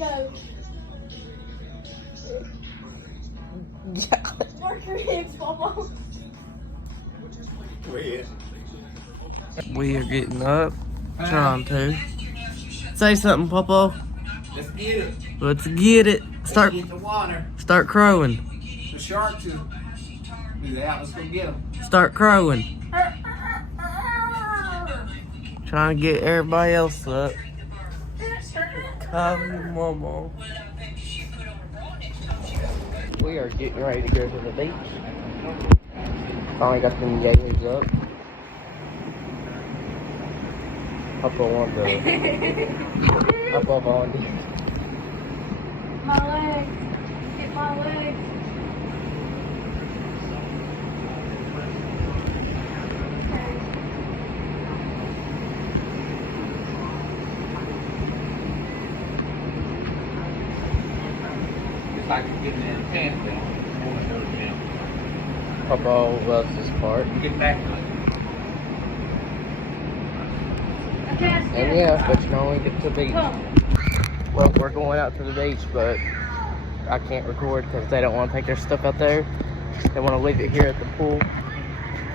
Go. Work your hips, Papa. We are getting up, trying to. Say something, Papa. Let's get it. Let's get it. Let's get the water. Start crowing. The sharks are out. Let's go get them. Start crowing. Trying to get everybody else up. Call your mama. We are getting ready to go to the beach. Finally got them gators up. Up on the. Up on the. My legs. Get my legs. It's like getting in a pants down. Papa loves this part. Get back. And yeah, but you can only get to the beach. Well, we're going out to the beach, but I can't record because they don't want to take their stuff out there. They want to leave it here at the pool.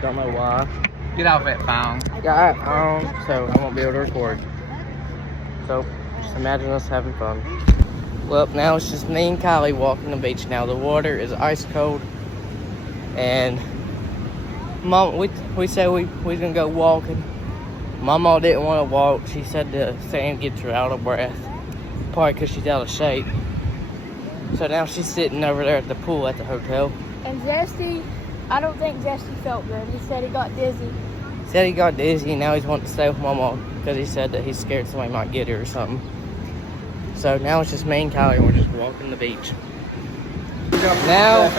Don't know why. Get off that phone. Yeah, so I won't be able to record. So, just imagine us having fun. Well, now it's just me and Kylie walking the beach now. The water is ice cold. And Mom, we said we was gonna go walking. Mama didn't want to walk. She said the sand gets her out of breath. Probably because she's out of shape. So now she's sitting over there at the pool at the hotel. And Zesty, I don't think Zesty felt good. He said he got dizzy. Said he got dizzy and now he's wanting to stay with Mama because he said that he's scared somebody might get her or something. So now it's just me and Kylie and we're just walking the beach. Now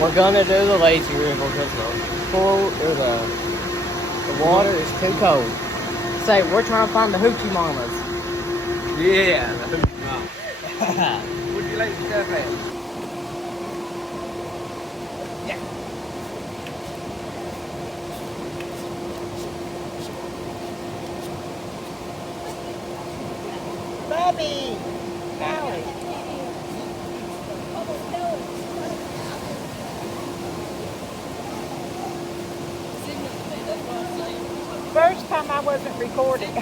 we're gonna do the lazy river because the pool or the water is too cold. Say we're trying to find the hoochie mamas. Yeah, the hoochie mama. Would you like to stuff at? Yeah. Bobby! Callie! First time I wasn't recording.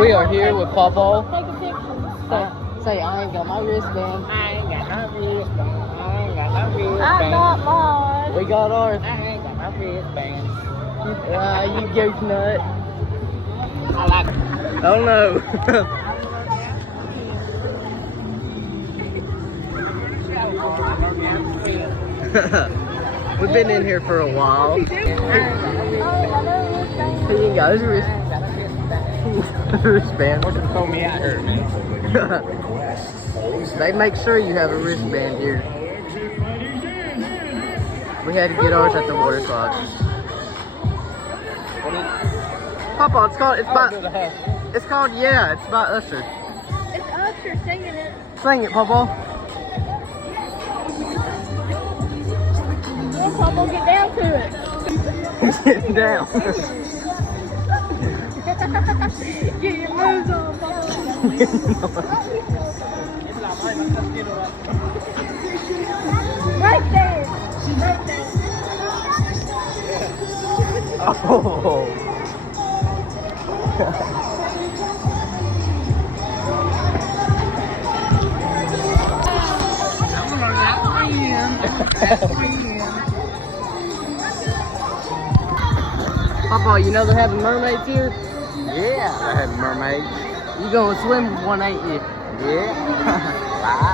We are here with Papa. Take a picture. Say I ain't got my wristband. I ain't got no wristband. I ain't got no wristband. I got mine. We got ours. I ain't got no wristband. You goose nut. I like it. Oh no. We've been in here for a while. He got his wristband. Throw me out here, man. They make sure you have a wristband here. We had to get ours at the water slide. Papa, it's by Usher. It's Usher singing it. Sing it, Papa. Well, Papa, get down to it. Get down. Get your moves on, Papa. Right there. Right there. Oh. Papa, you know they're having mermaids here? Yeah, I had mermaids. You gonna swim with one, ain't you? Yeah.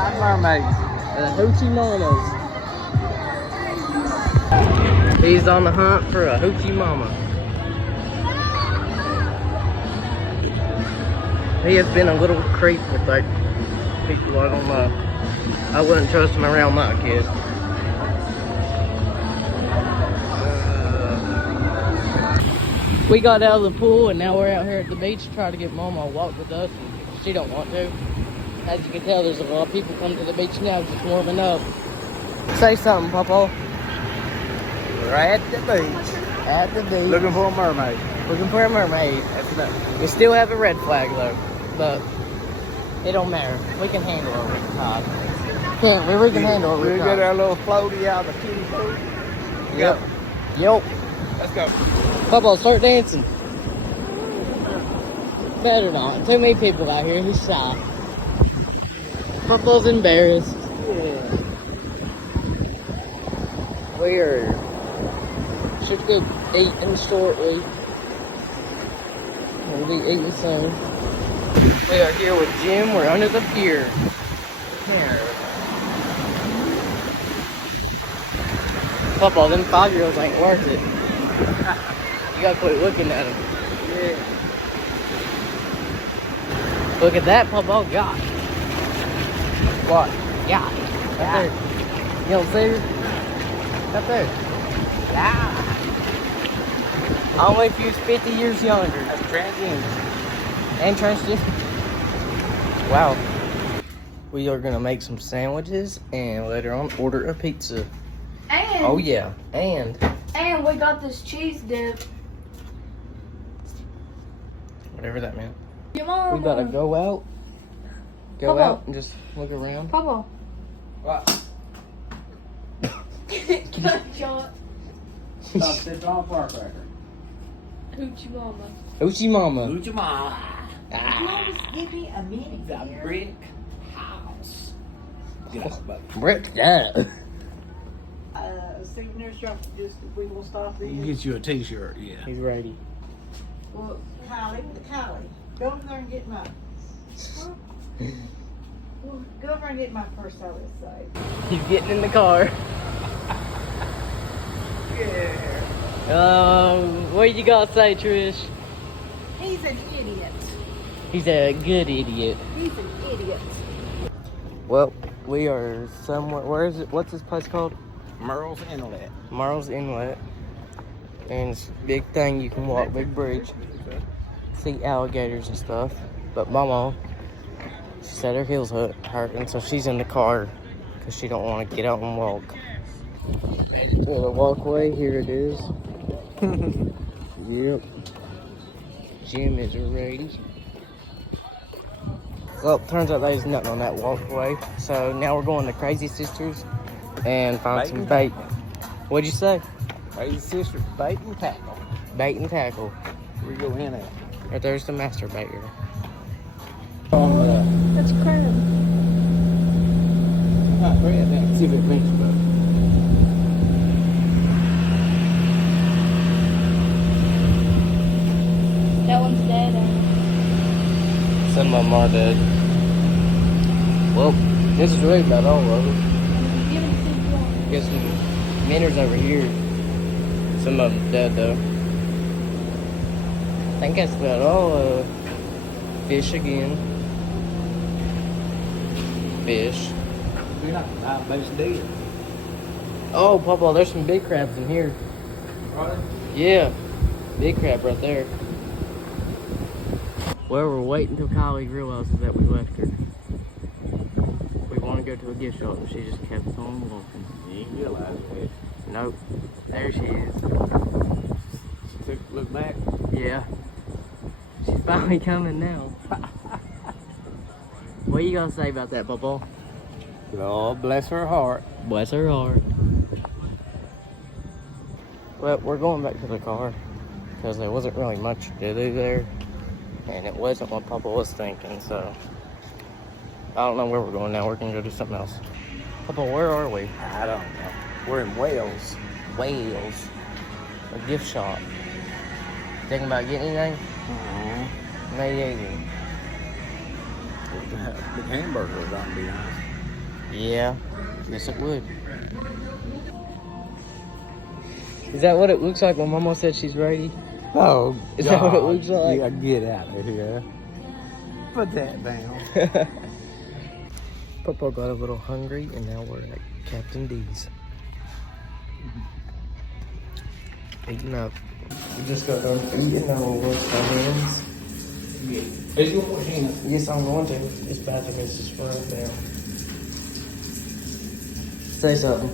5 mermaids. The hoochie mamas. He's on the hunt for a hoochie mama. He has been a little creep with like people, I don't know. I wouldn't trust him around my kids. We got out of the pool and now we're out here at the beach trying to get Mama to walk with us. And she don't want to. As you can tell, there's a lot of people coming to the beach now just warming up. Say something, Papa. We're at the beach. At the beach. Looking for a mermaid. Looking for a mermaid. We still have a red flag though, but it don't matter. We can handle it with the tide. Yeah, we can handle it with We the get tide. our little floaty out of the kiddie pool. Yep. Yep. Let's go. Papa, start dancing. Better not. Too many people out here. He's shy. Papa's embarrassed. Yeah. Weird. Should go eating shortly. We'll be eating soon. We are here with Jim. We're under the pier. Here. Papa, them 5-year-olds ain't worth it. You gotta quit looking at them. Yeah. Look at that, Papa. Oh, gosh. What? Yeah. Right there. You don't see her? Right there. Yeah. Only if you was 50 years younger. That's transgender. And transgender. Wow. We are gonna make some sandwiches and later on order a pizza. And Oh yeah. And we got this cheese dip. whatever that meant. Your mom. We gotta go out. Go Papa. out and just look around. Papa. What? Gunshot. Stop sitting on a firecracker. Hoochie mama. Uchi mama. Uchi mama. Ah. Give me a minute. The brick house. Get out, buddy. Brick that. Souvenirs, y'all just, we will stop You these. get you a t-shirt, yeah. He's ready. Well, Kylie, go over there and get my, go over and get my purse, I would say. He's getting in the car. Yeah. What you gotta say, Trish? He's an idiot. He's a good idiot. He's an idiot. Well, we are somewhere. Where is it? What's this place called? Merle's Inlet. Myrtle's Inlet. And it's a big thing. You can walk, big bridge. See alligators and stuff. But Mama, she said her heels hurting, so she's in the car because she don't want to get out and walk. Well, the walkway, here it is. Yep. Jim is ready. Well, turns out there's nothing on that walkway. So now we're going to Crazy Sisters and find some bait. What'd you say? Hey, sister, bait and tackle. Bait and tackle. We go in at. Right there's the masturbator. That's crab. Not red, then see if it pinch, but. That one's dead. Some of them are dead. Well, this is really about all of them. Give it to one. Got some minnows over here. Some of them dead though. I think that's about all. Fish again. Fish. We're not based dead. Oh, Papa, there's some big crabs in here. Right? Yeah, big crab right there. Well, we're waiting until Kylie realizes that we left her. We want to go to a gift shop, and she just kept on walking. You ain't realize it. Nope. There she is. Took a look back. Yeah. She's finally coming now. What you gonna say about that, Papa? Lord bless her heart. Bless her heart. Well, we're going back to the car because there wasn't really much to do there, and it wasn't what Papa was thinking. So I don't know where we're going now. We're gonna go do something else. Papa, where are we? I don't know. We're in Wales. Wales. A gift shop. Thinking about getting anything? Maybe. The hamburger was gonna be nice. Yeah. Yes, it would. Is that what it looks like when Mama said she's ready? Oh, Is that what it looks like? Yeah, get out of here. Put that down. Papa got a little hungry, and now we're at Captain D's. Eating up. We just got done eating and we'll wash our hands. Are you gonna wash your hands? Yes, I'm going to. This bathroom is just running down. Say something.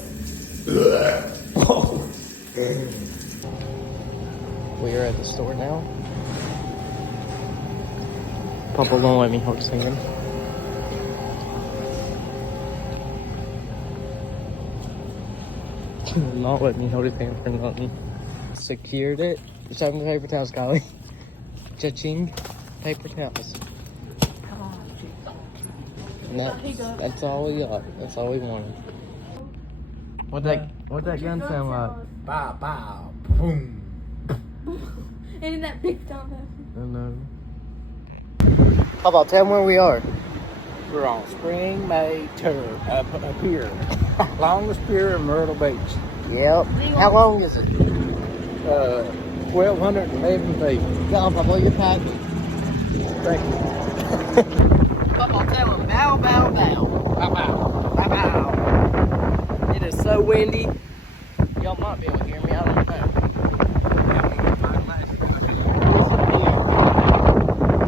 We are at the store now. Papa won't let me hold his hand. Not let me hold his hand for nothing. Secured it. Show me the paper towels, Kylie. Cha-ching. Paper towels. And that's all we got. That's all we wanted. What that gun sound like? Bow, bow, boom. And that big dumb. I don't know. How about tell them where we are? We're on Spring May Tour, pier. Longest pier in Myrtle Beach. Yep. How long is it? 1,211 feet. Go on, Papa, your pack. Thank you. Papa, tell them bow, bow, bow. Bow, bow, bow, bow. It is so windy. Y'all might be able to hear me. I don't know.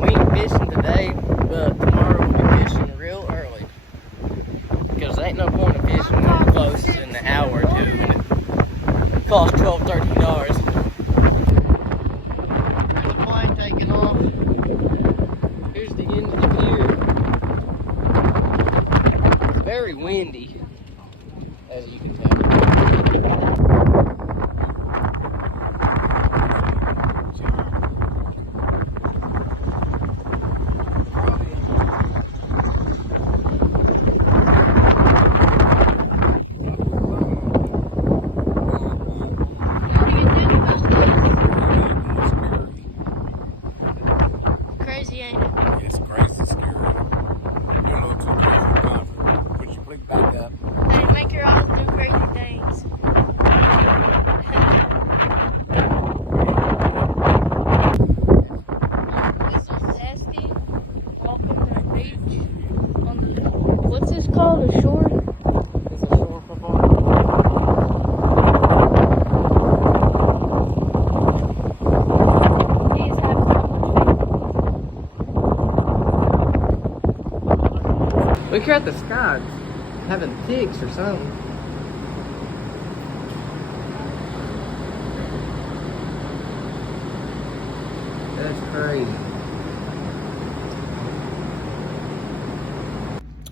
We ain't fishing today, but tomorrow we'll be fishing real early. Because there ain't no point in fishing when we're close in an hour or two and it costs $12, $13. There's a plane taking off. Here's the end of the pier. It's very windy, as you can tell. Crazy, ain't it? It's crazy scary. You're a little too crazy for comfort. Put your flick back up. Hey, make your eyes do crazy things. This is Zesty walking to the beach on the, what's this called, a shore? It's a shore football. He's having so much fun. Look here at the sky. It's having ticks or something. That's crazy.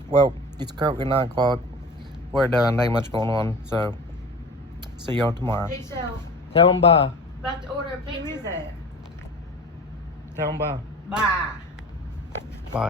Well, it's currently 9 o'clock. We're done. Ain't much going on. So, see y'all tomorrow. Peace out. Tell them bye. About to order a pizza. Who is that? Tell them bye. Bye.